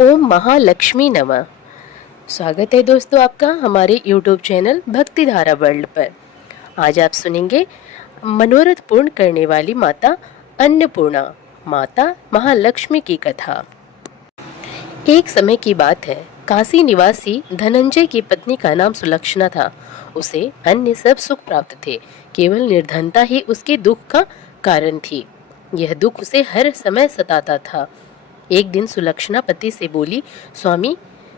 ओम महालक्ष्मी नमः। स्वागत है दोस्तों आपका हमारे YouTube चैनल भक्ति धारा वर्ल्ड पर। आज आप सुनेंगे मनोरथ पूर्ण करने वाली माता अन्नपूर्णा, माता महालक्ष्मी की कथा। एक समय की बात है, काशी निवासी धनंजय की पत्नी का नाम सुलक्षणा था। उसे अन्य सब सुख प्राप्त थे, केवल निर्धनता ही उसके दुख का कारण थी। यह दुख उसे हर समय सताता था। एक दिन सुलक्षणा पति से बोली, स्वामी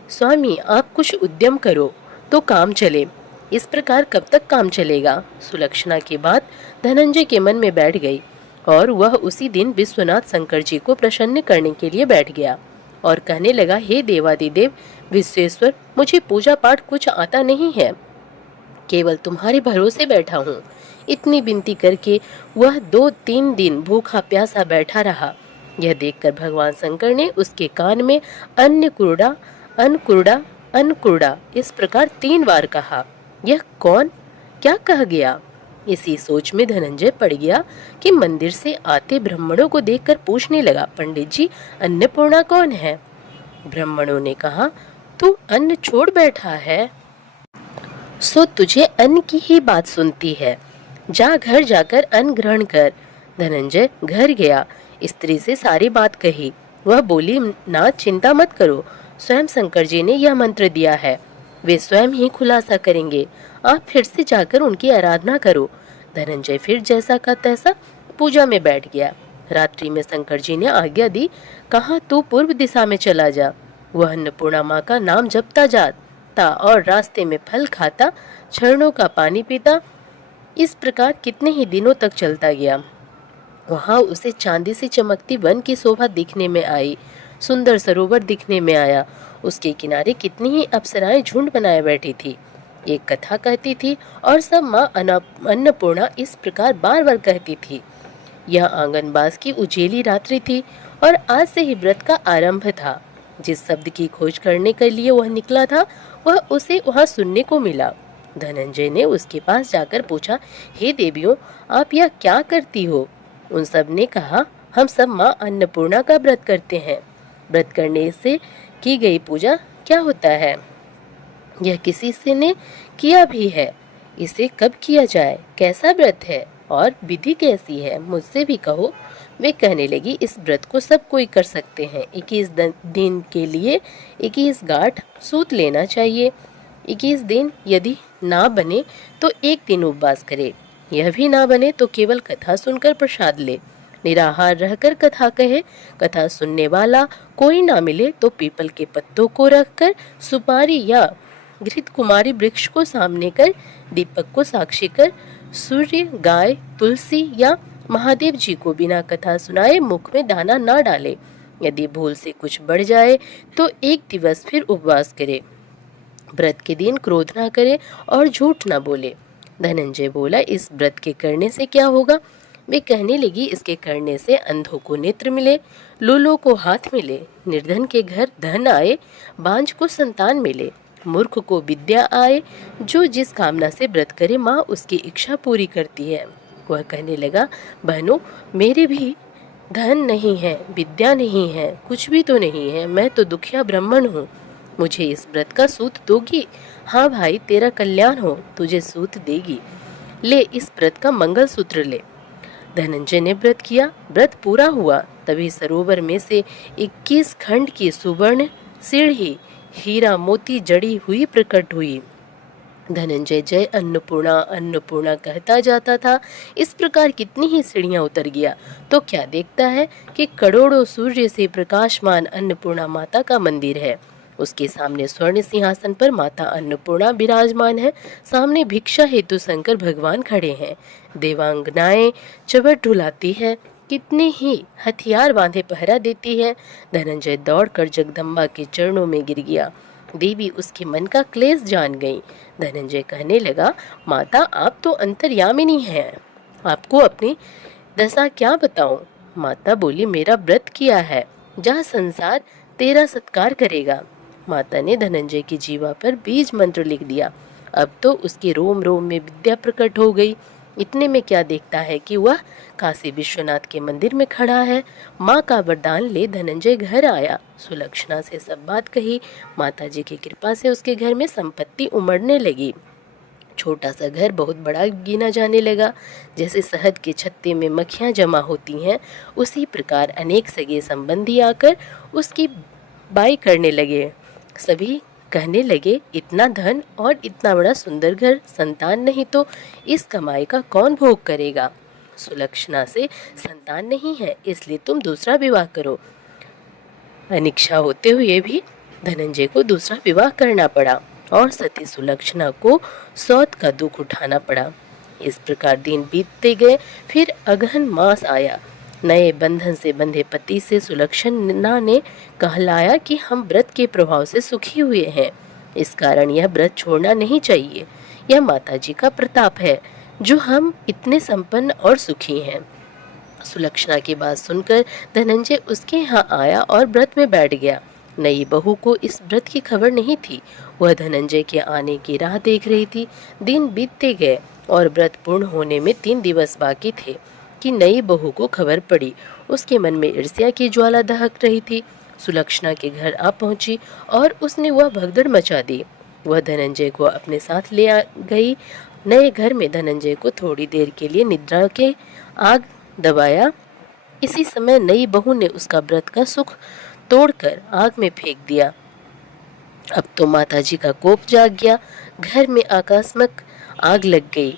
स्वामी आप कुछ उद्यम करो तो काम चले। इस प्रकार कब तक काम चलेगा? सुलक्षणा की बात धनंजय के मन में बैठ गई और वह उसी दिन विश्वनाथ शंकर जी को प्रसन्न करने के लिए बैठ गया और कहने लगा, हे देवादिदेव विश्वेश्वर, मुझे पूजा पाठ कुछ आता नहीं है, केवल तुम्हारे भरोसे बैठा हूँ। इतनी विनती करके वह 2-3 दिन भूखा प्यासा बैठा रहा। यह देखकर भगवान शंकर ने उसके कान में अन्नकुर्डा अन्नकुर्डा अन्नकुर्डा इस प्रकार 3 बार कहा। यह कौन क्या कह गया? इसी सोच में धनंजय पड़ गया कि मंदिर से आते ब्राह्मणों को देखकर पूछने लगा, पंडित जी अन्नपूर्णा कौन है? ब्राह्मणों ने कहा, तू अन्न छोड़ बैठा है सो तुझे अन्न की ही बात सुनती है। जा घर जाकर अन्न ग्रहण कर। धनंजय घर गया, स्त्री से सारी बात कही। वह बोली, नाथ चिंता मत करो, स्वयं शंकर जी ने यह मंत्र दिया है, वे स्वयं ही खुलासा करेंगे। आप फिर से जाकर उनकी आराधना करो। धनंजय फिर जैसा का तैसा पूजा में बैठ गया। रात्रि में शंकर जी ने आज्ञा दी, कहा तू पूर्व दिशा में चला जा। वह अन्नपूर्णा माँ का नाम जपता जाता और रास्ते में फल खाता, झरनों का पानी पीता। इस प्रकार कितने ही दिनों तक चलता गया। वहां उसे चांदी से चमकती वन की शोभा दिखने में आई, सुंदर सरोवर दिखने में आया। उसके किनारे कितनी ही अप्सराएं झुंड बनाए बैठी थी, एक कथा कहती थी और सब माँ अन्नपूर्णा इस प्रकार बार बार कहती थी। यह आंगनबास की उजेली रात्रि थी और आज से ही व्रत का आरंभ था। जिस शब्द की खोज करने के लिए वह निकला था, वह उसे वहां सुनने को मिला। धनंजय ने उसके पास जाकर पूछा, हे देवियों, आप यह क्या करती हो? उन सब ने कहा, हम सब माँ अन्नपूर्णा का व्रत करते हैं। व्रत करने से की गई पूजा क्या होता है? यह किसी से ने किया भी है, इसे कब किया जाए, कैसा व्रत है और विधि कैसी है, मुझसे भी कहो। वे कहने लगी, इस व्रत को सब कोई कर सकते हैं। 21 दिन के लिए 21 गांठ सूत लेना चाहिए। 21 दिन यदि ना बने तो 1 दिन उपवास करे। यह भी ना बने तो केवल कथा सुनकर प्रसाद ले, निराहार रहकर कथा कहे। कथा सुनने वाला कोई ना मिले तो पीपल के पत्तों को रखकर सुपारी या घृत कुमारी वृक्ष को सामने कर, दीपक को साक्षी कर, सूर्य, गाय, तुलसी या महादेव जी को बिना कथा सुनाए मुख में दाना ना डाले। यदि भूल से कुछ बढ़ जाए तो 1 दिवस फिर उपवास करे। व्रत के दिन क्रोध ना करे और झूठ ना बोले। धनंजय बोला, इस व्रत के करने से क्या होगा? वे कहने लगी, इसके करने से अंधों को नेत्र मिले, लूलों को हाथ मिले, निर्धन के घर धन आए, बांझ को संतान मिले, मूर्ख को विद्या आए। जो जिस कामना से व्रत करे माँ उसकी इच्छा पूरी करती है। वह कहने लगा, बहनों, मेरे भी धन नहीं है, विद्या नहीं है, कुछ भी तो नहीं है, मैं तो दुखिया ब्राह्मण हूँ। मुझे इस व्रत का सूत दोगी? हाँ भाई, तेरा कल्याण हो, तुझे सूत देगी। ले इस व्रत का मंगल सूत्र ले। धनंजय ने व्रत किया। व्रत पूरा हुआ, तभी सरोवर में से 21 खंड की सुवर्ण सीढ़ी हीरा मोती जड़ी हुई प्रकट हुई। धनंजय जय अन्नपूर्णा अन्नपूर्णा कहता जाता था। इस प्रकार कितनी ही सीढ़ियां उतर गया तो क्या देखता है कि करोड़ों सूर्य से प्रकाशमान अन्नपूर्णा माता का मंदिर है। उसके सामने स्वर्ण सिंहासन पर माता अन्नपूर्णा विराजमान है। सामने भिक्षा हेतु शंकर भगवान खड़े हैं। देवांगनाएं चबर ढुलाती है, कितने ही हथियार बांधे पहरा देती है। धनंजय दौड़कर जगदम्बा के चरणों में गिर गया। देवी उसके मन का क्लेश जान गई। धनंजय कहने लगा, माता आप तो अंतर्यामिनी हैं, आपको अपनी दशा क्या बताऊं? माता बोली, मेरा व्रत किया है, जा संसार तेरा सत्कार करेगा। माता ने धनंजय की जीवा पर बीज मंत्र लिख दिया। अब तो उसके रोम रोम में विद्या प्रकट हो गई। इतने में क्या देखता है कि वह काशी विश्वनाथ के मंदिर में खड़ा है। माँ का वरदान ले धनंजय घर आया, सुलक्षणा से सब बात कही। माताजी की कृपा से उसके घर में संपत्ति उमड़ने लगी। छोटा सा घर बहुत बड़ा गिना जाने लगा। जैसे शहद के छत्ते में मक्खियाँ जमा होती हैं, उसी प्रकार अनेक सगे संबंधी आकर उसकी बाई करने लगे। सभी कहने लगे, इतना धन और इतना बड़ा सुंदर घर, संतान नहीं तो इस कमाई का कौन भोग करेगा। सुलक्षणा से संतान नहीं है, इसलिए तुम दूसरा विवाह करो। अनिच्छा होते हुए भी धनंजय को दूसरा विवाह करना पड़ा और सती सुलक्षणा को सौत का दुख उठाना पड़ा। इस प्रकार दिन बीतते गए। फिर अगहन मास आया। नए बंधन से बंधे पति से सुलक्षणा ने कहलाया कि हम व्रत के प्रभाव से सुखी हुए हैं, इस कारण यह व्रत छोड़ना नहीं चाहिए। यह माताजी का प्रताप है जो हम इतने संपन्न और सुखी हैं। सुलक्षणा की बात सुनकर धनंजय उसके यहाँ आया और व्रत में बैठ गया। नई बहू को इस व्रत की खबर नहीं थी। वह धनंजय के आने की राह देख रही थी। दिन बीतते गए और व्रत पूर्ण होने में 3 दिवस बाकी थे कि नई बहू को खबर पड़ी। उसके मन में ईर्ष्या की ज्वाला दहक रही थी। सुलक्षणा के घर आ पहुंची और उसने वह भगदड़ मचा दी। वह धनंजय को अपने साथ ले गई। नए घर में धनंजय को थोड़ी देर के लिए निद्रा के आग दबाया। इसी समय नई बहू ने उसका व्रत का सुख तोड़कर आग में फेंक दिया। अब तो माताजी का कोप जाग गया। घर में आकस्मिक आग लग गई।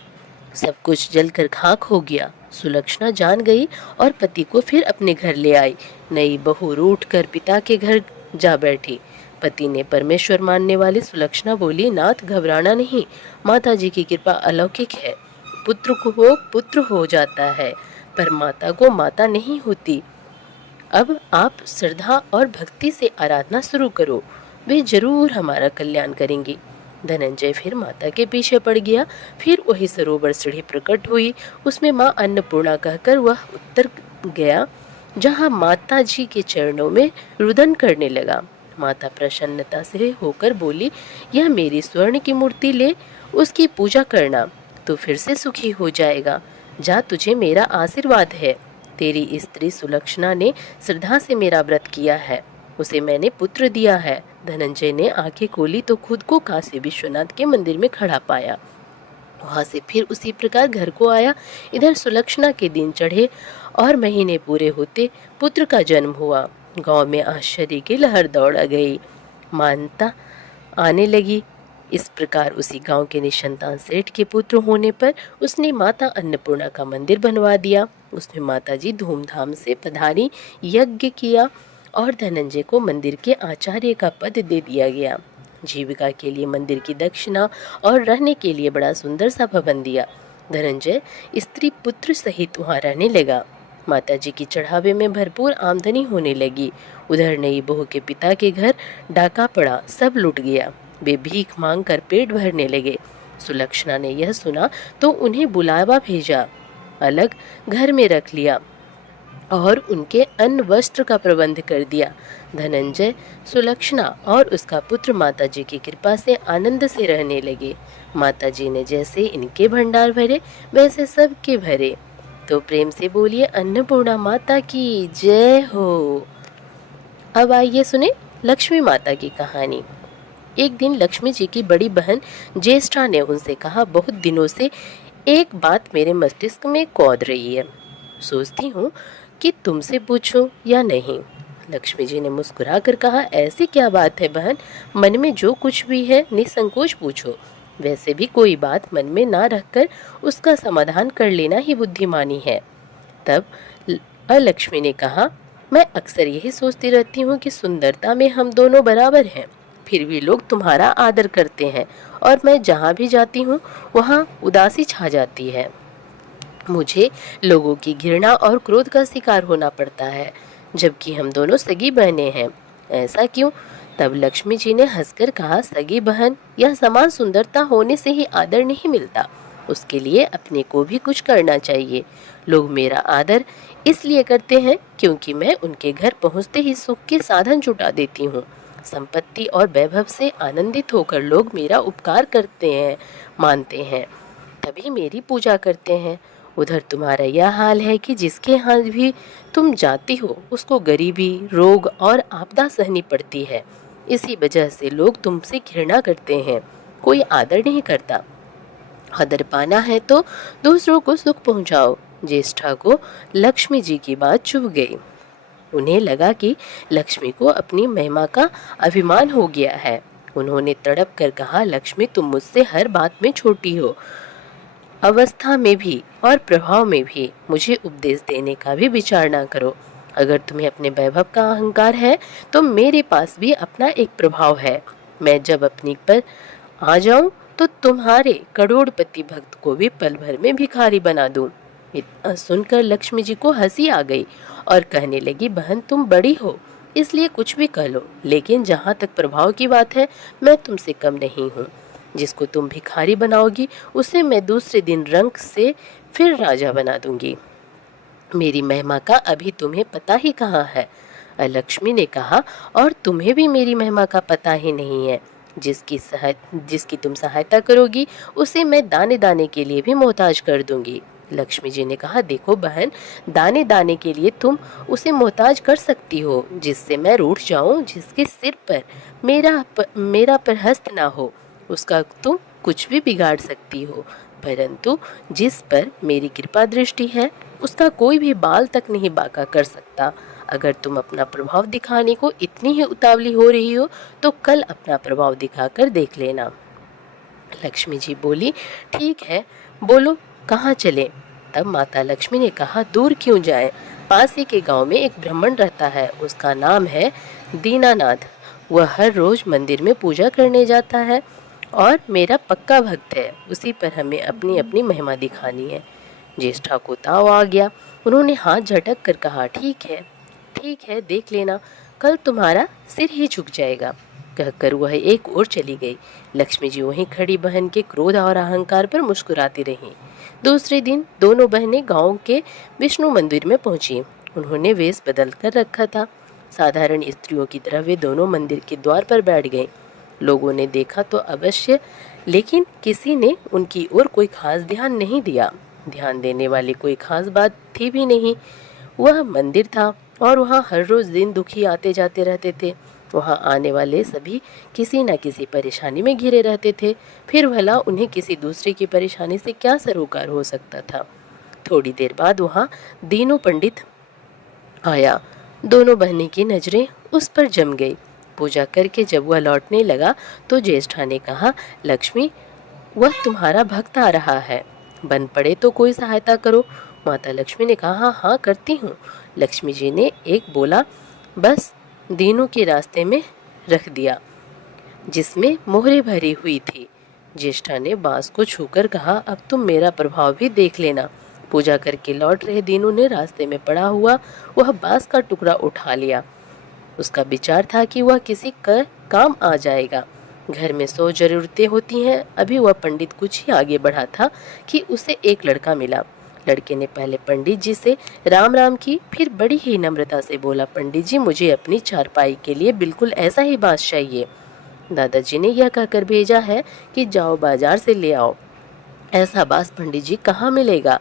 सब कुछ जलकर खाक हो गया। सुलक्षणा जान गई और पति को फिर अपने घर ले आई। नई बहू रूठ कर पिता के घर जा बैठी। पति ने परमेश्वर मानने वाली सुलक्षणा बोली, नाथ घबराना नहीं, माताजी की कृपा अलौकिक है। पुत्र को पुत्र हो जाता है पर माता को माता नहीं होती। अब आप श्रद्धा और भक्ति से आराधना शुरू करो, वे जरूर हमारा कल्याण करेंगी। धनंजय फिर माता के पीछे पड़ गया। फिर वही सरोवर सीढ़ी प्रकट हुई। उसमें माँ अन्नपूर्णा कहकर वह उतर गया, जहाँ माता जी के चरणों में रुदन करने लगा। माता प्रसन्नता से होकर बोली, यह मेरी स्वर्ण की मूर्ति ले, उसकी पूजा करना, तो फिर से सुखी हो जाएगा। जा, तुझे मेरा आशीर्वाद है। तेरी स्त्री सुलक्षणा ने श्रद्धा से मेरा व्रत किया है, उसे मैंने पुत्र दिया है। धनंजय ने आंखें खोली तो खुद को काशी विश्वनाथ के मंदिर में खड़ा पाया। वहां से फिर उसी प्रकार घर को आया। इधर सुलक्षणा के दिन चढ़े और महीने पूरे होते पुत्र का जन्म हुआ। गांव में आश्चर्य की लहर दौड़ गई, मानता आने लगी। इस प्रकार उसी गांव के निसंतान सेठ के पुत्र होने पर उसने माता अन्नपूर्णा का मंदिर बनवा दिया। उसमें माताजी धूमधाम से पधारी, यज्ञ किया और धनंजय को मंदिर के आचार्य का पद दे दिया गया। जीविका के लिए मंदिर की दक्षिणा और रहने के लिए बड़ा सुंदर सा भवन दिया। धनंजय स्त्री पुत्र सहित वहां रहने लगा। माताजी की चढ़ावे में भरपूर आमदनी होने लगी। उधर नई बहू के पिता के घर डाका पड़ा, सब लूट गया। वे भीख मांग कर पेट भरने लगे। सुलक्षणा ने यह सुना तो उन्हें बुलावा भेजा, अलग घर में रख लिया और उनके अन्न वस्त्र का प्रबंध कर दिया। धनंजय, सुलक्षणा और उसका पुत्र माताजी की कृपा से आनंद से रहने लगे। माताजी ने जैसे इनके भंडार भरे वैसे सबके भरे। तो प्रेम से बोलिए, अन्नपूर्णा माता की जय हो। अब आइए सुने लक्ष्मी माता की कहानी। एक दिन लक्ष्मी जी की बड़ी बहन ज्येष्ठा ने उनसे कहा, बहुत दिनों से एक बात मेरे मस्तिष्क में कौध रही है, सोचती हूँ कि तुमसे पूछूं या नहीं। लक्ष्मी जी ने मुस्कुरा कर कहा, ऐसी क्या बात है बहन, मन में जो कुछ भी है निसंकोच पूछो। वैसे भी कोई बात मन में ना रखकर उसका समाधान कर लेना ही बुद्धिमानी है। तब लक्ष्मी ने कहा, मैं अक्सर यही सोचती रहती हूँ कि सुंदरता में हम दोनों बराबर हैं, फिर भी लोग तुम्हारा आदर करते हैं और मैं जहाँ भी जाती हूँ वहाँ उदासी छा जाती है। मुझे लोगों की घृणा और क्रोध का शिकार होना पड़ता है, जबकि हम दोनों सगी बहनें हैं। ऐसा क्यों? तब लक्ष्मी जी ने हंसकर कहा, सगी बहन या समान सुंदरता होने से ही आदर नहीं मिलता, उसके लिए अपने को भी कुछ करना चाहिए। लोग मेरा आदर इसलिए करते हैं क्योंकि मैं उनके घर पहुंचते ही सुख के साधन जुटा देती हूँ। संपत्ति और वैभव से आनंदित होकर लोग मेरा उपकार करते हैं, मानते हैं। तभी मेरी पूजा करते हैं। उधर तुम्हारा यह हाल है कि जिसके यहाँ भी तुम जाती हो उसको गरीबी, रोग और आपदा सहनी पड़ती है। इसी वजह से लोग तुमसे घृणा करते हैं, कोई आदर नहीं करता। आदर पाना है तो दूसरों को सुख पहुंचाओ। ज्येष्ठा को लक्ष्मी जी की बात चुभ गई। उन्हें लगा कि लक्ष्मी को अपनी महिमा का अभिमान हो गया है। उन्होंने तड़प कर कहा, लक्ष्मी तुम मुझसे हर बात में छोटी हो, अवस्था में भी और प्रभाव में भी। मुझे उपदेश देने का भी विचार ना करो। अगर तुम्हें अपने वैभव का अहंकार है तो मेरे पास भी अपना एक प्रभाव है। मैं जब अपनी पर आ जाऊं तो तुम्हारे करोड़पति भक्त को भी पल भर में भिखारी बना दूं। इतना सुनकर लक्ष्मी जी को हंसी आ गई और कहने लगी, बहन तुम बड़ी हो इसलिए कुछ भी कह लो, लेकिन जहाँ तक प्रभाव की बात है मैं तुमसे कम नहीं हूँ। जिसको तुम भिखारी बनाओगी उसे मैं दूसरे दिन रंक से फिर राजा बना दूंगी। मेरी महिमा का अभी तुम्हें पता ही कहाँ है। लक्ष्मी ने कहा, और तुम्हें भी मेरी महिमा का पता ही नहीं है। जिसकी तुम सहायता करोगी उसे मैं दाने दाने के लिए भी मोहताज कर दूंगी। लक्ष्मी जी ने कहा, देखो बहन, दाने दाने के लिए तुम उसे मोहताज कर सकती हो, जिससे मैं रूठ जाऊं, जिसके सिर पर मेरा प्रहस्त ना हो, उसका तुम कुछ भी बिगाड़ सकती हो। परंतु जिस पर मेरी कृपा दृष्टि है उसका कोई भी बाल तक नहीं बांका कर सकता। अगर तुम अपना प्रभाव दिखाने को इतनी ही उतावली हो रही हो तो कल अपना प्रभाव दिखाकर देख लेना। लक्ष्मी जी बोली, ठीक है, बोलो कहाँ चले। तब माता लक्ष्मी ने कहा, दूर क्यों जाएं, पास ही के गांव में एक ब्राह्मण रहता है, उसका नाम है दीनानाथ। वह हर रोज मंदिर में पूजा करने जाता है और मेरा पक्का भक्त है। उसी पर हमें अपनी अपनी महिमा दिखानी है। ज्येष्ठा को ताव आ गया। उन्होंने हाथ झटक कर कहा, ठीक है, देख लेना, कल तुम्हारा सिर ही झुक जाएगा। कहकर वह एक ओर चली गई। लक्ष्मी जी वहीं खड़ी बहन के क्रोध और अहंकार पर मुस्कुराती रहीं। दूसरे दिन दोनों बहनें गांव के विष्णु मंदिर में पहुंची। उन्होंने वेश बदल कर रखा था। साधारण स्त्रियों की तरह वे दोनों मंदिर के द्वार पर बैठ गईं। लोगों ने देखा तो अवश्य, लेकिन किसी ने उनकी ओर कोई खास ध्यान नहीं दिया। ध्यान देने वाली कोई खास बात थी भी नहीं। वह मंदिर था और वहाँ हर रोज दिन दुखी आते जाते रहते थे। वहाँ आने वाले सभी किसी न किसी परेशानी में घिरे रहते थे। फिर भला उन्हें किसी दूसरे की परेशानी से क्या सरोकार हो सकता था। थोड़ी देर बाद वहाँ दीनू पंडित आया। दोनों बहनें की नजरें उस पर जम गई। पूजा करके जब वह लौटने लगा तो ज्येष्ठा ने कहा, लक्ष्मी, वह तुम्हारा भक्त आ रहा है, बन पड़े तो कोई सहायता करो। माता लक्ष्मी ने कहा, हाँ करती हूँ। लक्ष्मी जी ने एक बोला बस दीनू के रास्ते में रख दिया जिसमें मोहरे भरी हुई थी। ज्येष्ठा ने बांस को छूकर कहा, अब तुम मेरा प्रभाव भी देख लेना। पूजा करके लौट रहे दीनू ने रास्ते में पड़ा हुआ वह बांस का टुकड़ा उठा लिया। उसका विचार था कि वह किसी का काम आ जाएगा। घर में 100 जरूरतें होती हैं। अभी वह पंडित कुछ ही आगे बढ़ा था कि उसे एक लड़का मिला। लड़के ने पहले पंडित जी से राम राम की, फिर बड़ी ही नम्रता से बोला, पंडित जी, मुझे अपनी चारपाई के लिए बिल्कुल ऐसा ही बांस चाहिए। दादाजी ने यह कहकर भेजा है कि जाओ बाजार से ले आओ। ऐसा बांस पंडित जी कहाँ मिलेगा?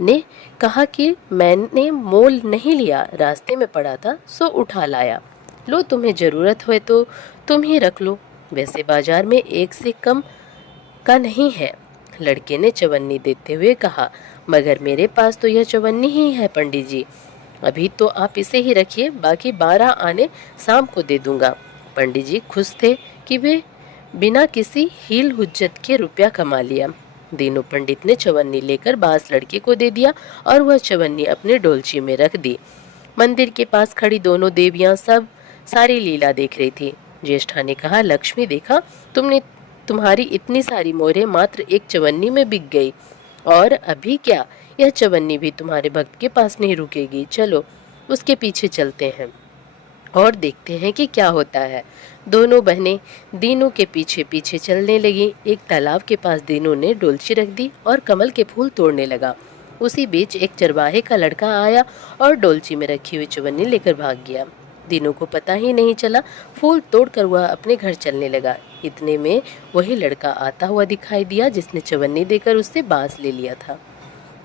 ने कहा कि मैंने मोल नहीं लिया, रास्ते में पड़ा था सो उठा लाया। लो, तुम्हें जरूरत हो तो तुम ही रख लो, वैसे बाजार में एक से कम का नहीं है। लड़के ने चवन्नी देते हुए कहा, मगर मेरे पास तो यह चवन्नी ही है पंडित जी। अभी तो आप इसे ही रखिए, बाकी 12 आने शाम को दे दूंगा। पंडित जी खुश थे कि वे बिना किसी हील हुज्जत के रुपया कमा लिया। दीनू पंडित ने चवन्नी लेकर बांस लड़के को दे दिया और वह चवन्नी अपने डोलची में रख दी। मंदिर के पास खड़ी दोनों देवियां सब सारी लीला देख रही थी। ज्येष्ठा ने कहा, लक्ष्मी, देखा तुम्हारी इतनी सारी मोहरें मात्र एक चवन्नी में बिक गई, और अभी क्या, यह चवन्नी भी तुम्हारे भक्त के पास नहीं रुकेगी। चलो उसके पीछे चलते हैं और देखते हैं कि क्या होता है। दोनों बहनें दीनू के पीछे पीछे चलने लगी। एक तालाब के पास दीनू ने डोलची रख दी और कमल के फूल तोड़ने लगा। उसी बीच एक चरवाहे का लड़का आया और डोलची में रखी हुई चवन्नी लेकर भाग गया। दीनू को पता ही नहीं चला, फूल तोड़कर वह अपने घर चलने लगा। इतने में वही लड़का आता हुआ दिखाई दिया जिसने चवन्नी देकर उससे बांस ले लिया था।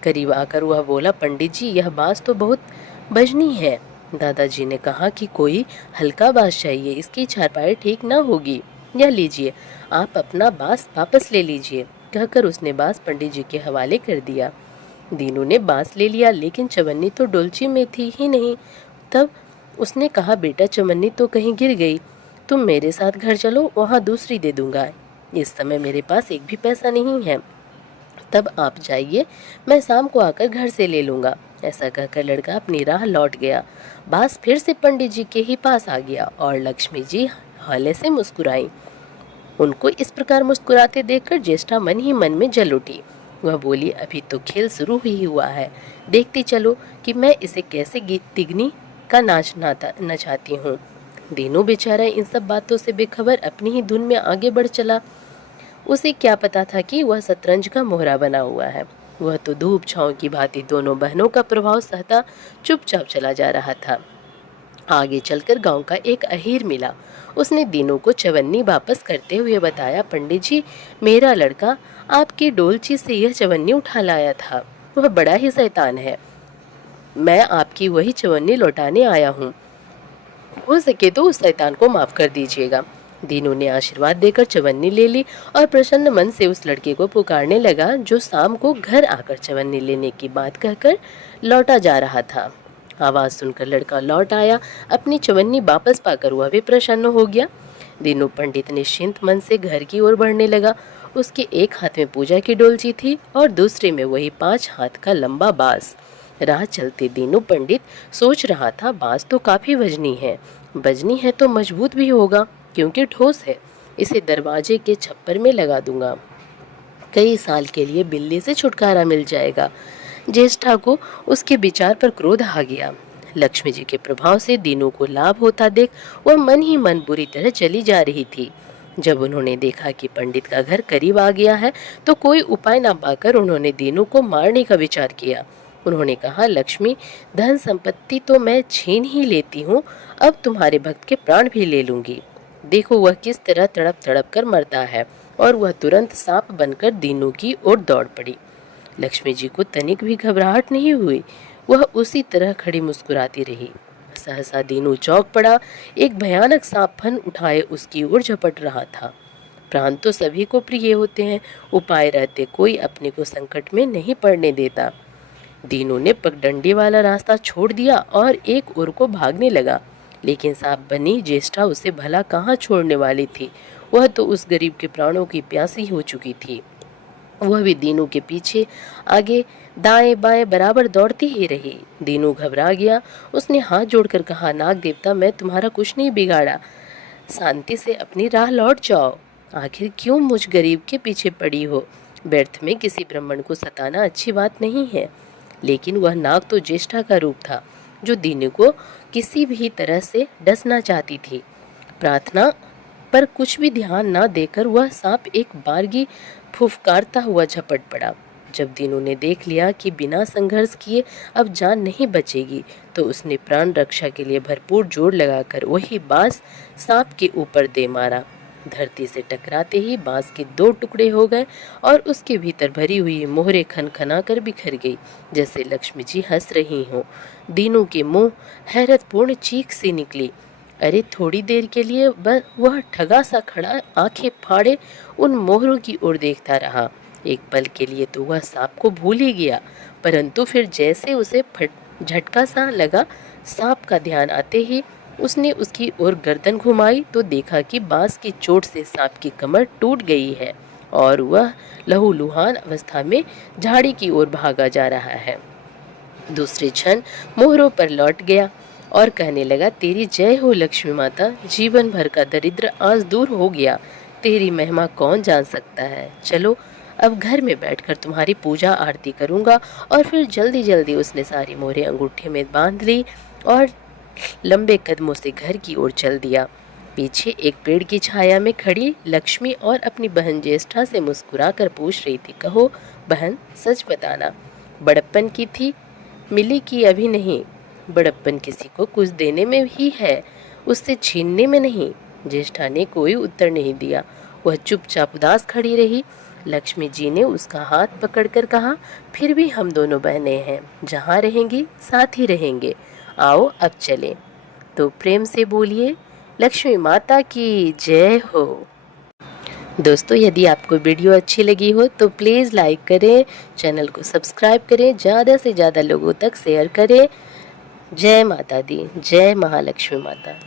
करीब आकर वह बोला, पंडित जी, यह बांस तो बहुत बजनी है। दादाजी ने कहा कि कोई हल्का बांस चाहिए, इसकी चारपाई ठीक ना होगी। यह लीजिए, आप अपना बांस वापस ले लीजिए, कहकर उसने बांस पंडित जी के हवाले कर दिया। दीनू ने बांस ले लिया, लेकिन चवन्नी तो डोलची में थी ही नहीं। तब उसने कहा, बेटा, चवन्नी तो कहीं गिर गई, तुम मेरे साथ घर चलो, वहाँ दूसरी दे दूंगा। इस समय मेरे पास एक भी पैसा नहीं है, तब आप जाइए, मैं शाम को आकर घर से ले लूँगा। ऐसा कहकर लड़का अपनी राह लौट गया। बांस फिर से पंडित जी के ही पास आ गया और लक्ष्मी जी हौले से मुस्कुराई। उनको इस प्रकार मुस्कुराते देखकर ज्येष्ठा मन ही मन में जल उठी। वह बोली, अभी तो खेल शुरू ही हुआ है, देखती चलो कि मैं इसे कैसे तिगनी का नाच नचाती हूँ। दीनू बेचारा इन सब बातों से बेखबर अपनी ही धुन में आगे बढ़ चला। उसे क्या पता था कि वह शतरंज का मोहरा बना हुआ है। वह तो धूप छांव की भांति दोनों बहनों का प्रभाव सहता चुपचाप चला जा रहा था। आगे चलकर गांव का एक अहीर मिला। उसने दीनू को चवन्नी वापस करते हुए बताया, पंडित जी, मेरा लड़का आपकी डोलची से यह चवन्नी उठा लाया था। वह बड़ा ही शैतान है। मैं आपकी वही चवन्नी लौटाने आया हूँ। हो सके तो उस शैतान को माफ कर दीजिएगा। दीनू ने आशीर्वाद देकर चवन्नी ले ली और प्रसन्न मन से उस लड़के को पुकारने लगा जो शाम को घर आकर चवन्नी लेने की बात कहकर लौटा जा रहा था। आवाज सुनकर लड़का लौट आया। अपनी चवन्नी वापस पाकर वह भी प्रसन्न हो गया। दीनू पंडित निश्चिंत मन से घर की ओर बढ़ने लगा। उसके एक हाथ में पूजा की डोलची थी और दूसरे में वही 5 हाथ का लंबा बांस। राह चलते दीनू पंडित सोच रहा था, बांस तो काफी वजनी है तो मजबूत भी होगा, क्योंकि ठोस है। इसे दरवाजे के छप्पर में लगा दूंगा, कई साल के लिए बिल्ली से छुटकारा मिल जाएगा। ज्येष्ठा को उसके विचार पर क्रोध आ गया। लक्ष्मी जी के प्रभाव से दीनू को लाभ होता देख वह मन ही मन बुरी तरह चली जा रही थी। जब उन्होंने देखा कि पंडित का घर करीब आ गया है तो कोई उपाय न पाकर उन्होंने दीनू को मारने का विचार किया। उन्होंने कहा, लक्ष्मी, धन संपत्ति तो मैं छीन ही लेती हूँ, अब तुम्हारे भक्त के प्राण भी ले लूंगी। देखो वह किस तरह तड़प तड़प कर मरता है। और वह तुरंत सांप बनकर दीनू की ओर दौड़ पड़ी। लक्ष्मी जी को तनिक भी घबराहट नहीं हुई। वह उसी तरह खड़ी मुस्कुराती रही। सहसा दीनू चौंक पड़ा। एक भयानक सांप फन उठाए उसकी ओर झपट रहा था। प्राण तो सभी को प्रिय होते हैं, उपाय रहते कोई अपने को संकट में नहीं पड़ने देता। दीनू ने पगडंडी वाला रास्ता छोड़ दिया और एक ओर को भागने लगा, लेकिन सांप बनी ज्येष्ठा उसे भला कहाँ छोड़ने वाली थी। वह तो उस गरीब के प्राणों की प्यासी हो चुकी थी। वह भी दीनू के पीछे आगे दाएं बाएं बराबर दौड़ती ही रही। दीनू घबरा गया। उसने हाथ जोड़कर कहा, नाग देवता, मैं तुम्हारा कुछ नहीं बिगाड़ा, शांति से अपनी राह लौट जाओ। आखिर क्यों मुझ गरीब के पीछे पड़ी हो? व्यर्थ में किसी ब्राह्मण को सताना अच्छी बात नहीं है। लेकिन वह नाग तो ज्येष्ठा का रूप था, जो दीनू को किसी भी तरह से डसना चाहती थी। प्रार्थना पर कुछ भी ध्यान न देकर वह सांप एक बारगी फुफकारता हुआ झपट पड़ा। जब दीनू ने देख लिया कि बिना संघर्ष किए अब जान नहीं बचेगी, तो उसने प्राण रक्षा के लिए भरपूर जोर लगाकर वही बांस सांप के ऊपर दे मारा। धरती से टकराते ही बांस के 2 टुकड़े हो गए और उसके भीतर भरी हुई मोहरे खनखना कर बिखर गई, जैसे लक्ष्मी जी हंस रही हों। दीनू के मुंह हैरतपूर्ण चीख सी निकली। अरे थोड़ी देर के लिए वह ठगा सा खड़ा आंखें फाड़े उन मोहरों की ओर देखता रहा। एक पल के लिए तो वह सांप को भूल ही गया, परंतु फिर जैसे उसे झटका सा लगा, सांप का ध्यान आते ही उसने उसकी ओर गर्दन घुमाई तो देखा कि बांस की चोट से सांप की कमर टूट गई है और वह लहूलुहान अवस्था में झाड़ी की ओर भागा जा रहा है। दूसरे क्षण मोहरों पर लौट गया और कहने लगा, तेरी जय हो लक्ष्मी माता, जीवन भर का दरिद्र आज दूर हो गया। तेरी महिमा कौन जान सकता है। चलो अब घर में बैठकर तुम्हारी पूजा आरती करूंगा। और फिर जल्दी जल्दी उसने सारी मोहरें अंगूठे में बांध ली और लंबे कदमों से घर की ओर चल दिया। पीछे एक पेड़ की छाया में खड़ी लक्ष्मी और अपनी बहन ज्येष्ठा से मुस्कुराकर पूछ रही थी, कहो बहन, सच बताना, बड़प्पन की थी, मिली की अभी नहीं? बड़प्पन किसी को कुछ देने में ही है, उससे छीनने में नहीं। ज्येष्ठा ने कोई उत्तर नहीं दिया। वह चुपचाप उदास खड़ी रही। लक्ष्मी जी ने उसका हाथ पकड़कर कहा, फिर भी हम दोनों बहनें हैं, जहाँ रहेंगी साथ ही रहेंगे। आओ अब चलें। तो प्रेम से बोलिए, लक्ष्मी माता की जय हो। दोस्तों, यदि आपको वीडियो अच्छी लगी हो तो प्लीज़ लाइक करें, चैनल को सब्सक्राइब करें, ज़्यादा से ज़्यादा लोगों तक शेयर करें। जय माता दी, जय महालक्ष्मी माता।